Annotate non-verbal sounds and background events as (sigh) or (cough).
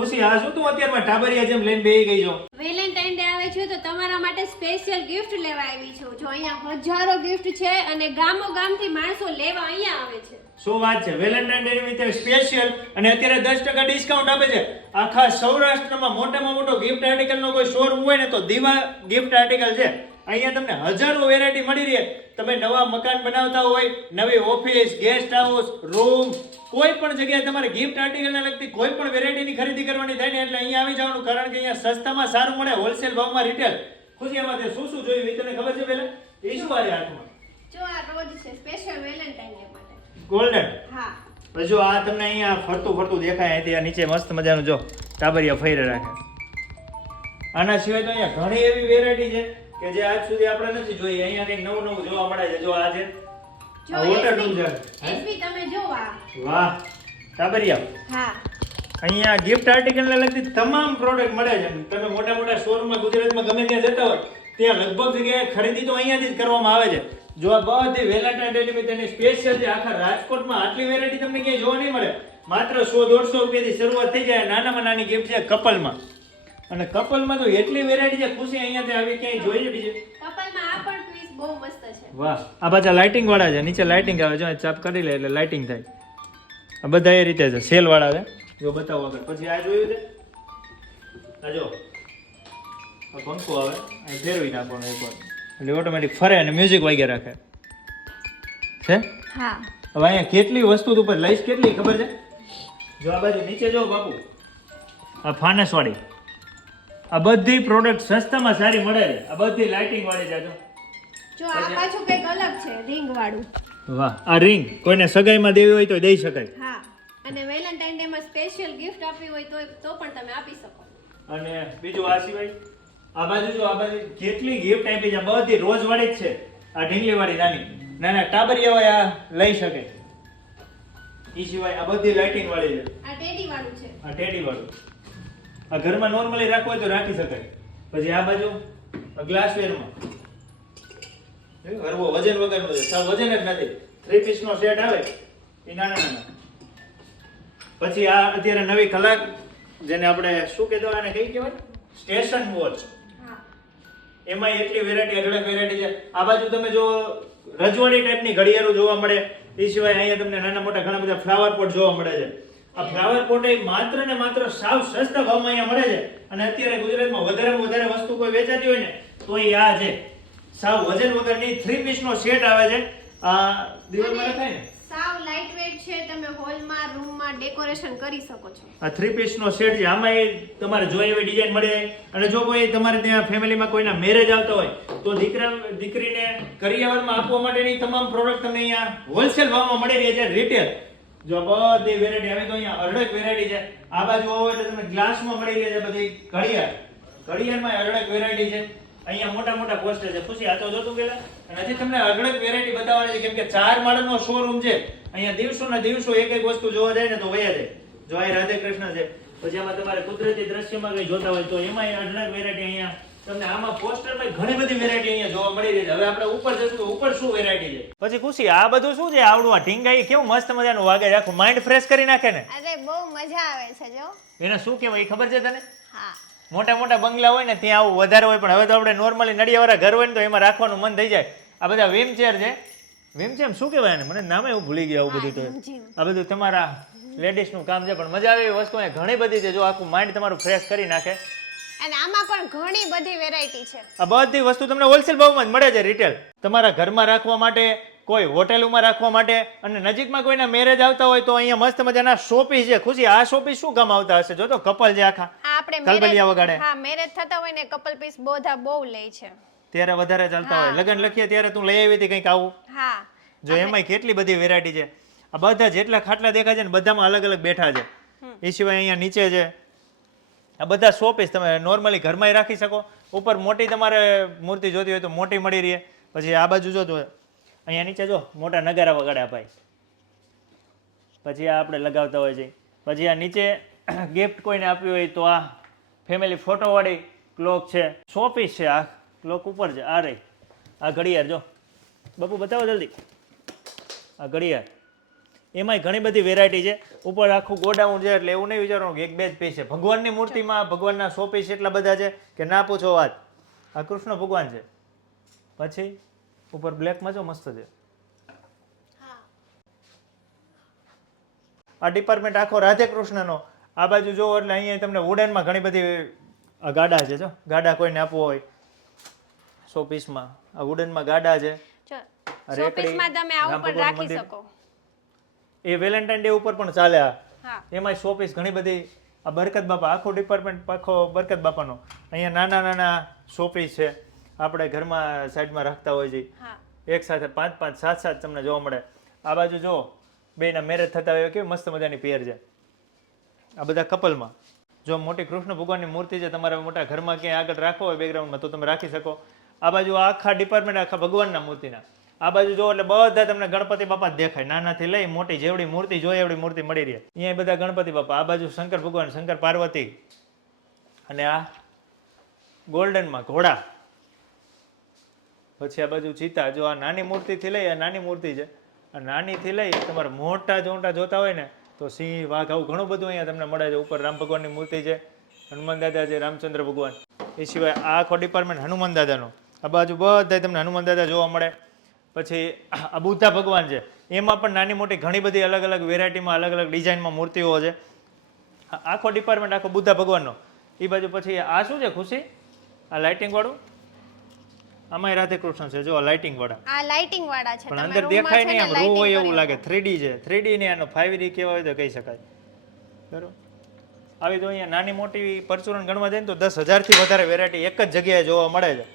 ખુશી આ શું તું અત્યારમાં ટાબરિયા જેમ લઈને બેહી ગઈ છો? વેલેન્ટાઇન ડે આવે છે તો તમારા માટે સ્પેશિયલ ગિફ્ટ લેવા આવી છું. જો અહીંયા હજારો ગિફ્ટ છે અને ગામો ગામથી માણસો લેવા અહીંયા આવે છે. શું વાત છે? વેલેન્ટાઇન ડે નિમિત્તે સ્પેશિયલ અને અત્યારે દસ ટકા ડિસ્કાઉન્ટ આપે છે. આખા સૌરાષ્ટ્રમાં મોટામાં મોટો ગિફ્ટ આર્ટિકલનો કોઈ શોરૂમ હોય ને તો દીવા ગિફ્ટ આર્ટિકલ છે. અહીંયા તમને હજારો વેરાયટી મળી રહે. તમે નવા મકાન બનાવતા હોય નવી ઓફિસ ગેસ્ટ હાઉસ રૂમ કોઈ પણ જગ્યાએ તમારે ગિફ્ટ આર્ટિકલને લગતી કોઈ પણ વેરાયટીની ખરીદી કરવાની થાય ને એટલે અહીંયા આવી જવાનું કારણ કે અહીંયા સસ્તામાં સારું મળે હોલસેલ ભાવમાં રિટેલ ખુશી તે શું શું જોયું એ તને ખબર છે પહેલા? એ શું આ હાથમાં? જો આ રોજ છે સ્પેશિયલ વેલેન્ટાઇન ડે માટે. ગોલ્ડન હા. જો આ તમને અહીંયા ફરતું ફરતું દેખાય અહીંથી આ નીચે મસ્ત મજાનું જો ટાબરિયા ફરી રાખે. આના સિવાય તો અહીંયા ઘણી એવી વેરાયટી છે કે જે આજ સુધી આપણે નથી જોઈ. અહીંયા કંઈક નવું નવું જોવા મળે છે. જો આ છે આ room એસપી તમે જોવા વાહ ટાબરિયા હા. અહીંયા ગિફ્ટ આર્ટિકલને લગતી તમામ પ્રોડક્ટ મળે છે. તમે મોટા મોટા શોરૂમમાં ગુજરાતમાં ગમે ત્યાં જતા હોય ત્યાં લગભગ જગ્યાએ ખરીદી તો અહીંયાથી જ કરવામાં આવે છે. જો આ બધી વેલેન્ટાઇન ડે નિમિત્તે એની સ્પેશિયલ છે આખા રાજકોટમાં આટલી વેરાયટી તમને ક્યાંય જોવા નહીં મળે માત્ર સો દોઢસો રૂપિયાથી શરૂઆત થઈ જાય નાનામાં નાની ગિફ્ટ છે કપલમાં. અને કપલમાં તો એટલી વેરાયટી છે ખુશી અહીંયાથી આવી ક્યાંય જોઈ છે બીજે કપલમાં આ પણ બહુ મસ્ત છે. વાહ. આ પાછા લાઇટિંગ વાળા છે. નીચે લાઇટિંગ આવે જો ચાપ કરી લે એટલે લાઇટિંગ થાય. આ બધા એ રીતે છે સેલ વાળા છે. જો બતાવો આગળ. પછી આ જોયું છે? આ જો. આ પંખો આવે. અહીં ફેરવી નાખવાનો એકવાર એટલે ઓટોમેટિક ફરે અને મ્યુઝિક વાગ્યા રાખે. છે? હા. હવે અહીંયા કેટલી વસ્તુ ઉપર પર લઈશ કેટલી ખબર છે? જો આ બાજુ નીચે જો બાપુ. આ ફાનસ વાળી. આ બધી પ્રોડક્ટ સસ્તામાં સારી મળે છે. આ બધી લાઇટિંગ વાળી આ જો આ પાછું કંઈક અલગ છે રિંગ વાળું. વાહ. આ રિંગ કોઈને સગાઈમાં દેવી હોય તો દઈ શકાય. હા. અને વેલેન્ટાઇન ડે માં સ્પેશિયલ ગિફ્ટ આપવી હોય તો તો પણ તમે આપી શકો. અને બીજું આ સિવાય આ બાજુ જો આ બાજુ કેટલી ગિફ્ટ આપી છે બધી રોજ વાળી જ છે. આ ઢીંગલી વાળી નાની. નાના ટાબરિયા હોય આ લઈ શકે. એ સિવાય આ બધી લાઇટિંગ વાળી છે. આ ટેડી વાળું છે. આ ટેડી વાળું. આ ઘરમાં નોર્મલી રાખવું હોય તો રાખી શકાય. પછી આ બાજુ ગ્લાસવેરમાં વજન વગરનો છે સાવ વજન જ નથી. થ્રી પીસ નો સેટ આવે. એ નાના નાના. પછી આ અત્યારે નવી કલાક જેને આપણે શું કહેતા આને કઈ કહેવાય? સ્ટેશન વોચ એમાં એટલી વેરાયટી અઢળક વેરાયટી છે. આ બાજુ તમે જો રજવાડી ટાઈપની ઘડિયાળો જોવા મળે એ સિવાય અહીંયા તમને નાના મોટા ઘણા બધા ફ્લાવર પોટ જોવા મળે છે. આ ફ્લાવર પોટ એ માત્ર ને માત્ર સાવ સસ્તા ભાવમાં અહીંયા મળે છે. અને અત્યારે ગુજરાતમાં વધારેમાં વધારે વસ્તુ કોઈ વેચાતી હોય ને તો એ આ છે. સાવ વજન વગરની થ્રી પીસનો સેટ આવે છે. આ દિવાલમાં રખાય ને? સાવ લાઇટ વેટ છે તમે હોલમાં રૂમમાં ડેકોરેશન કરી શકો છો. આ થ્રી પીસનો સેટ છે. આમાં એ તમારે જોઈએ એવી ડિઝાઇન મળે અને જો કોઈ તમારે ત્યાં ફેમિલીમાં કોઈના મેરેજ આવતા હોય તો દીકરા દીકરીને કરિયાવરમાં આપવા માટેની તમામ પ્રોડક્ટ તમને અહીંયા હોલસેલ ભાવમાં મળી રહી છે રિટેલ જો બધી વેરાયટી આવે તો અહીંયા અઢળક વેરાયટી છે. આ બાજુ હોય એટલે તમને ગ્લાસમાં મળી રહે છે બધી ઘડિયાળ. ઘડિયાળમાં અઢળક વેરાયટી છે. અહીંયા મોટા મોટા પોસ્ટર છે. ખુશી આ તો જોતું પેલા અને હજી તમને અઢળક વેરાયટી બતાવવાની છે કેમ કે ચાર માળનો શોરૂમ છે. અહીંયા દિવસોના દિવસો એક એક વસ્તુ જોવા જાય ને તો વયા જાય. જો આ રાધે કૃષ્ણ છે. પછી આમાં તમારે કુદરતી દ્રશ્યમાં કઈ જોતા હોય તો એમાં અઢળક વેરાયટી અહીંયા તમને આમાં પોસ્ટરમાં ઘણી બધી વેરાયટી અહીંયા જોવા મળી રહી છે. હવે આપણે ઉપર જશું તો ઉપર શું વેરાયટી છે? પછી ખુશી આ બધું શું છે? આવડું આ ઢીંગાઈ કેવું મસ્ત મજાનું વાગે છે? માઇન્ડ ફ્રેશ કરી નાખે ને? અરે બહુ મજા આવે છે જો. એને શું કહેવાય એ ખબર છે તને? હા. મોટા મોટા બંગલા હોય ને ત્યાં આવું વધારે હોય પણ હવે તો આપણે નોર્મલી નડિયાવાળા ઘર હોય ને તો એમાં રાખવાનું મન થઈ જાય. આ બધા વિમ ચેર છે. વિમ ચેર શું કહેવાય ને મને નામે હું ભૂલી ગયા આવું બધું તો. આ બધું તમારા લેડીઝનું કામ છે પણ મજા આવે એવી વસ્તુ ઘણી બધી છે. જો આખું માઇન્ડ તમારું ફ્રેશ કરી નાખે. અને આમાં પણ ઘણી બધી વેરાયટી છે. આ બધી વસ્તુ તમને હોલસેલ ભાવમાં જ મળે છે રિટેલ તમારા ઘરમાં રાખવા માટે કોઈ હોટેલમાં રાખવા માટે અને નજીકમાં કોઈના મેરેજ આવતા હોય તો અહીંયા મસ્ત મજાના શોપીસ છે. ખુશી આ શોપીસ શું કામ આવતા હશે? જો તો કપલ છે આખા. આપણે કલબલિયા વગાડે. હા મેરેજ થતા હોય ને કપલ પીસ બધા બહુ લે છે. ત્યારે વધારે ચાલતા હોય. લગ્ન લખીએ ત્યારે તું લઈ આવી હતી કંઈક આવું? હા. જો એમાંય કેટલી બધી વેરાયટી છે. આ બધા જેટલા ખાટલા દેખાય છે ને બધામાં અલગ અલગ બેઠા છે. એ સિવાય અહીંયા નીચે છે. આ બધા શો પીસ તમે નોર્મલી ઘરમાંય રાખી શકો. ઉપર મોટી તમારે મૂર્તિ જોતી હોય તો મોટી મળી રહે. પછી આ બાજુ જોતું તો અહીંયા નીચે જો, મોટા નગારા વગાડ્યા ભાઈ. પછી આ આપણે લગાવતા હોય છે. પછી આ નીચે (clears throat) ગિફ્ટ કોઈને આપ્યું હોય તો આ ફેમિલી ફોટોવાળી ક્લોક છે. સો પીસ છે આ ક્લોક ઉપર છે. આ રહી. આ ઘડિયાળ જો. બાપુ, બતાવો જલ્દી. આ ઘડિયાળ. એમાંય ઘણી બધી વેરાયટી છે. ઉપર આખું ગોડાઉન છે એટલે એવું નહીં વિચારવાનું કે એક બે જ પીસ છે. ભગવાનની મૂર્તિમાં ભગવાનના સો પીસ એટલા બધા છે કે ના પૂછો વાત. આ કૃષ્ણ ભગવાન છે. પછી? ઉપર બ્લેકમાં જો મસ્ત છે. આ ડિપાર્ટમેન્ટ આખો રાધે કૃષ્ણનો આ બાજુ જોવો એટલે અહીંયા તમને વુડનમાં ઘણી બધી ગાડા છે જો. ગાડા કોઈને આપવો હોય સો પીસમાં આ વુડનમાં ગાડા છે. એ વેલેન્ટાઇન ડે ઉપર પણ ચાલે આ. એમાં સો પીસ ઘણી બધી આ બરકત બાપા આખો ડિપાર્ટમેન્ટ આખો બરકત બાપાનો. અહીંયા નાના નાના સો પીસ છે. આપણે ઘરમાં સાઈડમાં રાખતા હોય છે. એક સાથે પાંચ પાંચ સાત સાત તમને જોવા મળે. આ બાજુ જો બેના મેરેજ થતા હોય કેવી મસ્ત મજાની પેર છે. આ બધા કપલમાં જો મોટી કૃષ્ણ ભગવાનની મૂર્તિ છે તમારે મોટા ઘરમાં ક્યાંય આગળ રાખો હોય બેકગ્રાઉન્ડમાં તો તમે રાખી શકો. આ બાજુ આખા ડિપાર્ટમેન્ટ આખા ભગવાનના મૂર્તિના. આ બાજુ જો એટલે બધા તમને ગણપતિ બાપા દેખાય. નાનાથી લઈ મોટી જેવડી મૂર્તિ જોઈએ એવડી મૂર્તિ મળી રહે. અહીંયા બધા ગણપતિ બાપા. આ બાજુ શંકર ભગવાન શંકર પાર્વતી. અને આ ગોલ્ડનમાં ઘોડા. પછી આ બાજુ ચિતા, જો આ નાની મૂર્તિથી લઈ, આ નાની મૂર્તિ છે. આ નાનીથી લઈ, તમારે મોટા જોટા જોતા હોય ને, તો સિંહ, વાઘ આવું ઘણું બધું અહીંયા તમને મળે છે. ઉપર રામ ભગવાનની મૂર્તિ છે, હનુમાન દાદા છે, રામચંદ્ર ભગવાન. એ સિવાય આખો ડિપાર્ટમેન્ટ હનુમાન દાદાનો. આ બાજુ બધા તમને હનુમાન દાદા જોવા મળે. પછી આ બુદ્ધા ભગવાન છે. એમાં પણ નાની મોટી ઘણી બધી અલગ અલગ વેરાયટીમાં અલગ અલગ ડિઝાઇનમાં મૂર્તિઓ છે. આખો ડિપાર્ટમેન્ટ આખો બુદ્ધા ભગવાનનો. એ બાજુ પછી આ શું છે? ખુશી? આ લાઇટિંગ આમાંય રાધે કૃષ્ણ છે જો લાઇટિંગ વાળા. આ લાઇટિંગ વાળા છે પણ અંદર દેખાય નહીં આમ રૂ હોય એવું લાગે. થ્રીડી છે. થ્રીડી ને આનો ફાઈવ ડી કેવા હોય તો કહી શકાય. બરોબર? આવી તો અહીંયા નાની મોટી પરચુરણ ગણવા જાય ને તો દસ હજારથી વધારે વેરાયટી એક જ જગ્યાએ જોવા મળે છે.